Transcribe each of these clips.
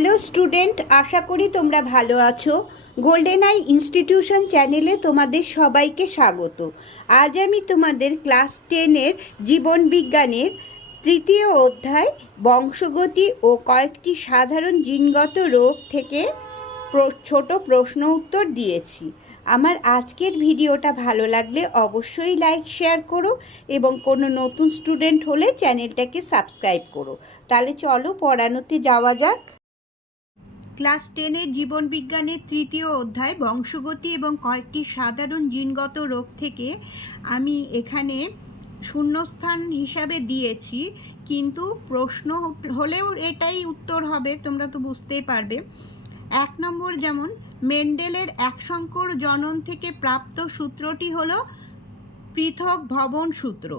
Hello student, আশা করি তোমরা ভালো আছো। গোল্ডেন আই ইনস্টিটিউশন চ্যানেলে তোমাদের সবাইকে স্বাগত। আজ আমি তোমাদের ক্লাস 10-এর জীবন বিজ্ঞানের তৃতীয় অধ্যায় বংশগতি ও কয়েকটি সাধারণ জিনগত রোগ থেকে ছোট প্রশ্ন উত্তর দিয়েছি। আমার আজকের ভিডিওটা ভালো লাগলে অবশ্যই লাইক শেয়ার করো এবং কোনো নতুন স্টুডেন্ট হলে চ্যানেলটাকে সাবস্ক্রাইব করো। তাহলে চলো পড়ানোতে যাওয়া যাক। ক্লাস 10-এর জীবনবিজ্ঞানের তৃতীয় অধ্যায় বংশগতি এবং কয়েকটি সাধারণ জিনগত রোগ থেকে আমি এখানে শূন্যস্থান হিসাবে দিয়েছি, কিন্তু প্রশ্ন হলেও এটাই উত্তর হবে, তোমরা তো বুঝতেই পারবে। 1 নম্বর, যেমন মেন্ডেলের একসংকর জনন থেকে প্রাপ্ত সূত্রটি হলো পৃথক ভবন সূত্র।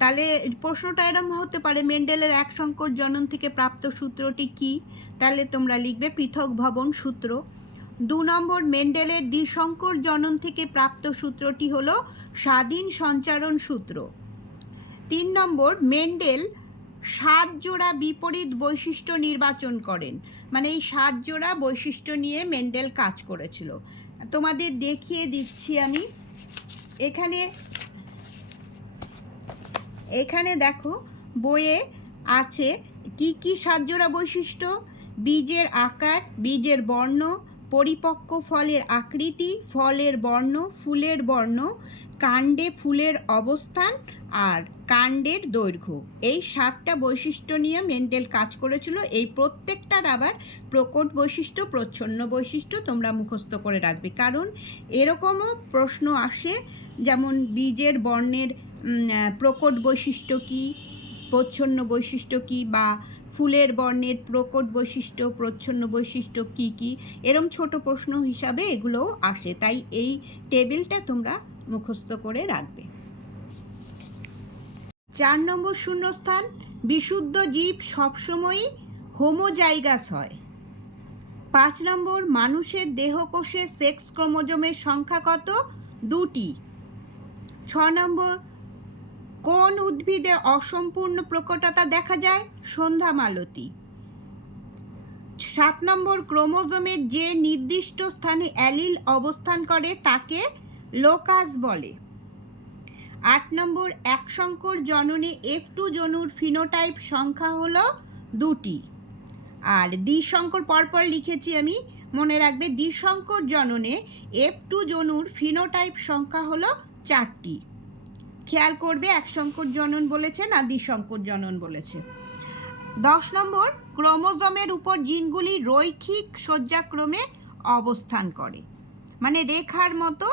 তাহলে প্রশ্নটা এরকম হতে পারে, মেন্ডেলের একসংকর জনন থেকে প্রাপ্ত সূত্রটি কি? তাহলে তোমরা লিখবে পৃথক ভবন সূত্র। 2 নম্বর, মেন্ডেলের দ্বিসংকর জনন থেকে প্রাপ্ত সূত্রটি হলো স্বাধীন সঞ্চারণ সূত্র। 3 নম্বর, মেন্ডেল 7 জোড়া বিপরীত বৈশিষ্ট্য নির্বাচন করেন, মানে এই 7 জোড়া বৈশিষ্ট্য নিয়ে মেন্ডেল কাজ করেছিল। তোমাদের দেখিয়ে দিচ্ছি আমি। এখানে দেখো বইয়ে আছে কি কি 7 জোড়া বৈশিষ্ট্য: বীজের আকার, বীজের বর্ণ, পরিপক্ক ফলের আকৃতি, ফলের বর্ণ, ফুলের বর্ণ, কাণ্ডে ফুলের অবস্থান আর কাণ্ডের দৈর্ঘ্য। এই 7টা বৈশিষ্ট্য নিয়ে মেন্ডেল কাজ করেছিল। এই প্রত্যেকটার আবার প্রকট বৈশিষ্ট্য, প্রচ্ছন্ন বৈশিষ্ট্য তোমরা মুখস্থ করে রাখবে, কারণ এরকমও প্রশ্ন আসে, যেমন বীজের বর্ণের প্রকট বৈশিষ্ট্য কি, প্রচ্ছন্ন বৈশিষ্ট্য কি, বা ফুলের বর্ণের প্রকট বৈশিষ্ট্য, প্রচ্ছন্ন বৈশিষ্ট্য কি কি, এরম ছোট প্রশ্ন হিসাবে এগুলোও আসে। তাই এই টেবিলটা তোমরা মুখস্থ করে রাখবে। 4 নম্বর শূন্যস্থান, বিশুদ্ধ জীব সবসময়ই হোমোজাইগাস হয়। 5 নম্বর, মানুষের দেহকোষে সেক্স ক্রোমোজোমের সংখ্যা কত? 2টি। 6 নম্বর, কোন উদ্ভিদে অসম্পূর্ণ প্রকটতা দেখা যায়? সন্ধ্যা মালতী। 7 নম্বর, ক্রোমোজোমের যে নির্দিষ্ট স্থানে অ্যালিল অবস্থান করে তাকে লোকাস বলে। 8 নম্বর, একসংকর জননে F2 জনুর ফিনোটাইপ সংখ্যা হলো 2টি। আর দ্বিসংকর পরপর লিখেছি আমি, মনে রাখবে দ্বিসংকর জননে F2 জনুর ফিনোটাইপ সংখ্যা হলো 4টি। খেয়াল করবে একসংকর জনন বলেছে না দ্বিসংকর জনন বলেছে। 10 নম্বর, ক্রোমোজোমের উপর জিনগুলি রৈখিক সজ্জাক্রমে অবস্থান করে, মানে রেখার মতো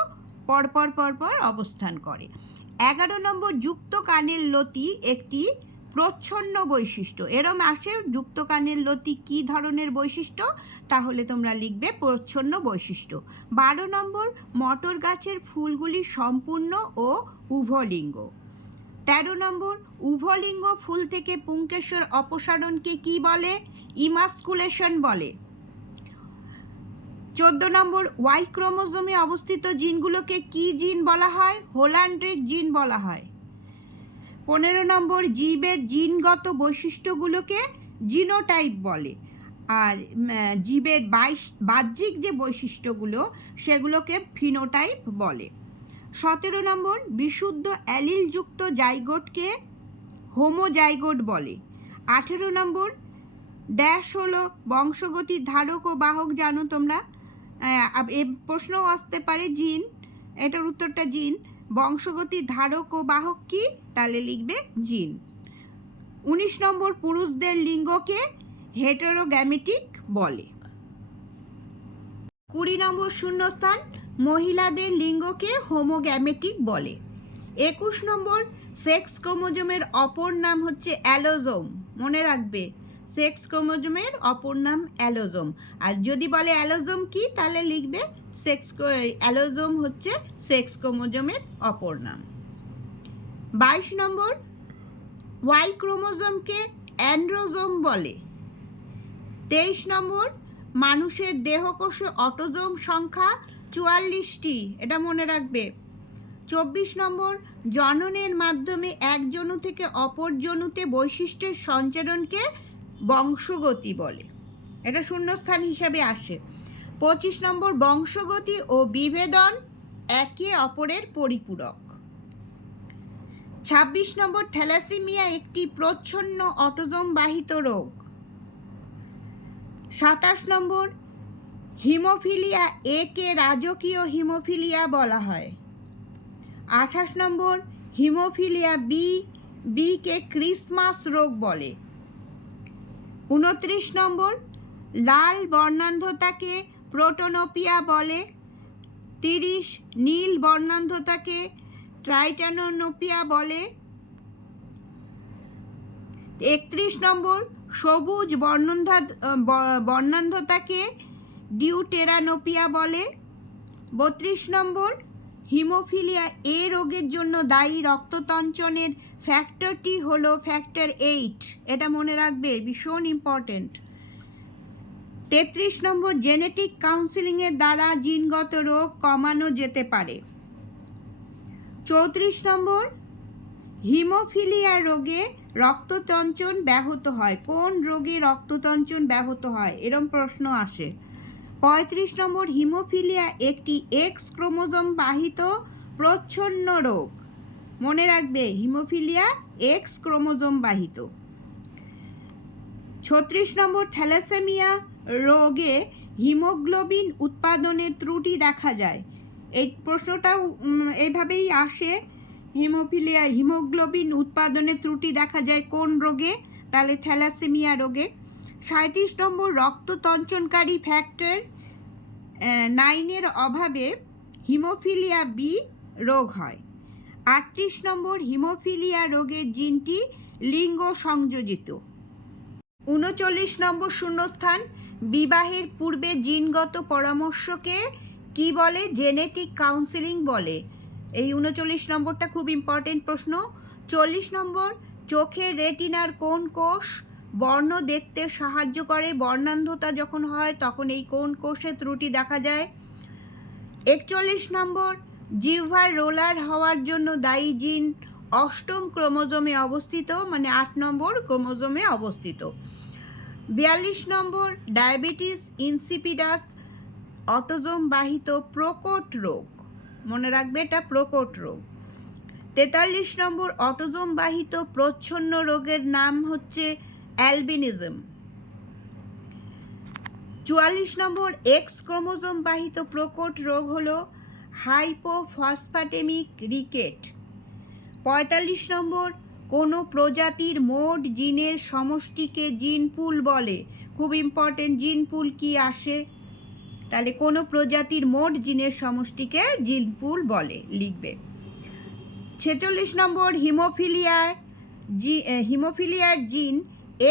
পরপর পরপর অবস্থান করে। 11 নম্বর, যুক্ত কানের লতি একটি প্রচ্ছন্ন বৈশিষ্ট্য। এরম আসে যুক্ত কানের লতি কি ধরনের বৈশিষ্ট্য? তাহলে তোমরা লিখবে প্রচ্ছন্ন বৈশিষ্ট্য। 12 নম্বর, মটর গাছের ফুলগুলি সম্পূর্ণ ও উভলিঙ্গ। 13 নম্বর, উভলিঙ্গ ফুল থেকে পুংকেশর অপসারণকে কি বলে? ইমাস্কুলেশন বলে। 14 নম্বর, ওয়াই ক্রোমোজোমে অবস্থিত জিনগুলোকে কি জিন বলা হয়? হোলান্ড্রিক জিন বলা হয়। 15 নম্বর, জীবের জিনগত বৈশিষ্ট্যগুলোকে জিনোটাইপ বলে, আর জীবের বাহ্যিক যে বৈশিষ্ট্যগুলো সেগুলোকে ফিনোটাইপ বলে। 17 নম্বর, বিশুদ্ধ অ্যালিলযুক্ত জাইগোটকে হোমোজাইগোট বলে। 18 নম্বর, ড্যাশ হলো বংশগতির ধারক ও বাহক, জানো তোমরা, এ প্রশ্নও আসতে পারে জিন, এটার উত্তরটা জিন। বংশগতির ধারক ও বাহক কি? তাহলে লিখবে জিন। 19 নম্বর, পুরুষদের লিঙ্গকে হেটেরোগ্যামেটিক বলে। 20 নম্বর শূন্যস্থান, মহিলাদের লিঙ্গকে হোমোগ্যামেটিক বলে। 21 নম্বর, সেক্স ক্রোমোজোমের অপর নাম হচ্ছে অ্যালোজোম, মনে রাখবে সেক্স ক্রোমোজোমের অপর নাম অ্যালোজোম। আর যদি বলে অ্যালোজোম কি, তাহলে লিখবে অ্যালোজোম হচ্ছে সেক্স ক্রোমোজোমের অপর নাম। 22 নম্বর, ওয়াই ক্রোমোজোমকে অ্যান্ড্রোজোম বলে। 23 নম্বর, মানুষের দেহকোষে অটোজোম সংখ্যা 44টি, এটা মনে রাখবে। 24 নম্বর, জননের মাধ্যমে এক জনু থেকে অপর জনুতে বৈশিষ্ট্যের সঞ্চারণকে বংশগতি বলে। এটা শূন্যস্থান হিসাবে আসে। 25 নম্বর বংশগতি ও বিভেদন একে অপরের পরিপূরক। 26 নম্বর থ্যালাসেমিয়া একটি প্রচ্ছন্ন অটোজোম বাহিত রোগ। 27 নম্বর হিমোফিলিয়া এ কে রাজকীয় হিমোফিলিয়া বলা হয়। 28 নম্বর হিমোফিলিয়া বি কে ক্রিসমাস রোগ বলে। 29 নম্বর লাল বর্ণান্ধতাকে প্রোটোনোপিয়া বলে। 30 নীল বর্ণান্ধতাকে ট্রাইটানোপিয়া বলে। 31 নম্বর সবুজ বর্ণান্ধতাকে ডিউটেরানোপিয়া বলে। 32 নম্বর হিমোফিলিয়া এ রোগের জন্য দায়ী রক্ততঞ্চনের ফ্যাক্টরটি হলো ফ্যাক্টর 8, এটা মনে রাখবে, ভীষণ ইম্পর্টেন্ট। 33 নম্বর জেনেটিক কাউন্সিলিংয়ের দ্বারা জিনগত রোগ কমানো যেতে পারে। 34 নম্বর হিমোফিলিয়া রোগে রক্ততঞ্চন ব্যাহত হয়। কোন রোগে রক্ততঞ্চন ব্যাহত হয়, এরম প্রশ্ন আসে। 35 নম্বর হিমোফিলিয়া একটি এক্স ক্রোমোজোম বাহিত প্রচ্ছন্ন রোগ। মনে রাখবে, হিমোফিলিয়া এক্স ক্রোমোজোম বাহিত। 36 নম্বর থ্যালাসেমিয়া রোগে হিমোগ্লোবিন উৎপাদনে ত্রুটি দেখা যায়। এই প্রশ্নটাও এইভাবেই আসে, হিমোগ্লোবিন উৎপাদনে ত্রুটি দেখা যায় কোন রোগে, তাহলে থ্যালাসেমিয়া রোগে। 37 নম্বর রক্ততঞ্চনকারী ফ্যাক্টর 9 অভাবে হিমোফিলিয়া বি রোগ হয়। 38 নম্বর হিমোফিলিয়া রোগের জিনটি লিঙ্গ সংযোজিত। 39 নম্বর শূন্যস্থান বিবাহের পূর্বে জিনগত পরামর্শকে কি বলে? জেনেটিক কাউন্সেলিং বলে। এই 39 নম্বরটা খুব ইম্পর্টেন্ট প্রশ্ন। 40 নম্বর চোখের রেটিনার কোন কোষ বর্ণ দেখতে সাহায্য করে? বর্ণান্ধতা যখন হয় তখন এই কোন কোষে ত্রুটি দেখা যায়। 41 নম্বর জিহ্বার রোলার হওয়ার জন্য দায়ী জিন 8ম ক্রোমোজোমে অবস্থিত, মানে 8 নম্বর ক্রোমোজোমে অবস্থিত। 42 নম্বর ডায়াবেটিস ইনসিপিডাস অটোজোম বাহিত প্রকট রোগ। মনে রাখবে, এটা প্রকট রোগ। 43 নম্বর অটোজোম বাহিত প্রচ্ছন্ন রোগের নাম হচ্ছে অ্যালবিনিজম। 44 নম্বর এক্স ক্রোমোজোম বাহিত প্রকট রোগ হলো হাইপোফসফ্যাটেমিক রিকেট। 45 নম্বর কোনো প্রজাতির মোট জিনের সমষ্টিকে জিন পুল বলে। খুব ইম্পর্টেন্ট, জিন পুল কি আসে, তাহলে কোনো প্রজাতির মোট জিনের সমষ্টিকে জিন পুল বলে, লিখবে। 46 নম্বর হিমোফিলিয়ার জিন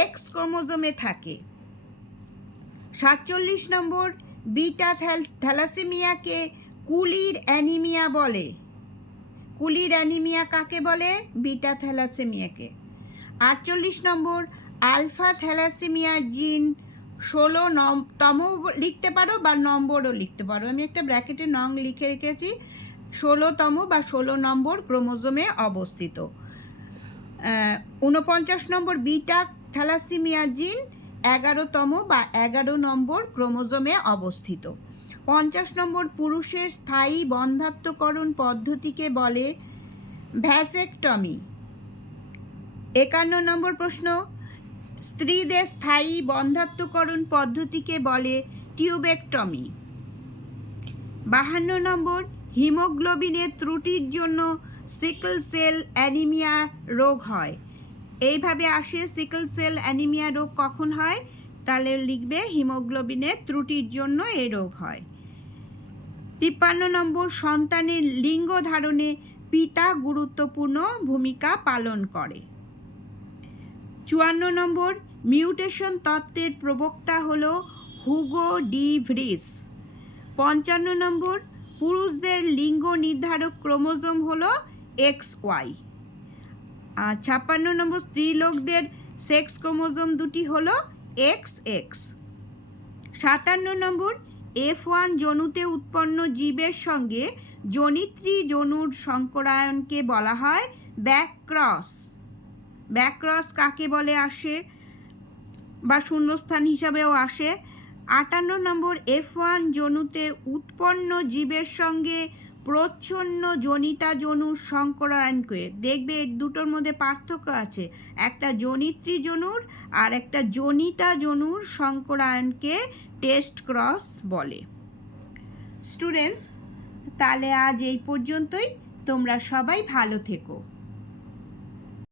এক্স ক্রোমোজোমে থাকে। 47 নম্বর বিটা থ্যালাসেমিয়াকে কুলির অ্যানিমিয়া বলে। কুলির অ্যানিমিয়া কাকে বলে? বিটা থ্যালাসেমিয়াকে। 48 নম্বর আলফা থ্যালাসেমিয়ার জিন 16তম লিখতে পারো বা নম্বরও লিখতে পারো, আমি একটা ব্র্যাকেটে নং লিখে রেখেছি, 16তম বা 16 নম্বর ক্রোমোজোমে অবস্থিত। 49 নম্বর বিটা থ্যালাসেমিয়া জিন 11তম বা 11 নম্বর ক্রোমোজোমে অবস্থিত। 50 নম্বর পুরুষের স্থায়ী বন্ধ্যাত্বকরণ পদ্ধতিকে বলে ভ্যাসেকটমি। 51 নম্বর প্রশ্ন স্ত্রীদের স্থায়ী বন্ধ্যাত্বকরণ পদ্ধতিকে বলে টিউবেকটমি। 52 নম্বর হিমোগ্লোবিনের ত্রুটির জন্য সিকল সেল অ্যানিমিয়া রোগ হয়। এইভাবে আসে, সিকল সেল অ্যানিমিয়া রোগ কখন হয়, তাহলে লিখবে হিমোগ্লোবিনের ত্রুটির জন্য এই রোগ হয়। 53 নম্বর সন্তানের লিঙ্গ ধারণে পিতা গুরুত্বপূর্ণ ভূমিকা পালন করে। 54 নম্বর মিউটেশন তত্ত্বের প্রবক্তা হলো হুগো ডি ভ্রিস। 55 নম্বর পুরুষদের লিঙ্গ নির্ধারক ক্রোমোজোম হলো XY। আর 56 নম্বর স্ত্রীলোকদের সেক্স ক্রোমোজোম দুটি হলো XX। 57 নম্বর F1 জনুতে উৎপন্ন জীবের সঙ্গে জনিত্রী জনুর সংকরায়নকে বলা হয় ব্যাকক্রস। ব্যাকক্রস কাকে বলে আসে? বা শূন্যস্থান হিসাবেও আসে। 58 নম্বর F1 জনুতে উৎপন্ন জীবের সঙ্গে প্রচ্ছন্ন জনিতা জনুর সংকরায়নকে, দেখবে এর দুটোর মধ্যে পার্থক্য আছে, একটা জনিত্রী জনুর আর একটা জনিতা জনুর সংকরায়নকে টেস্ট ক্রস বলে। স্টুডেন্টস, তাহলে আজ এই পর্যন্তই। তোমরা সবাই ভালো থেকো।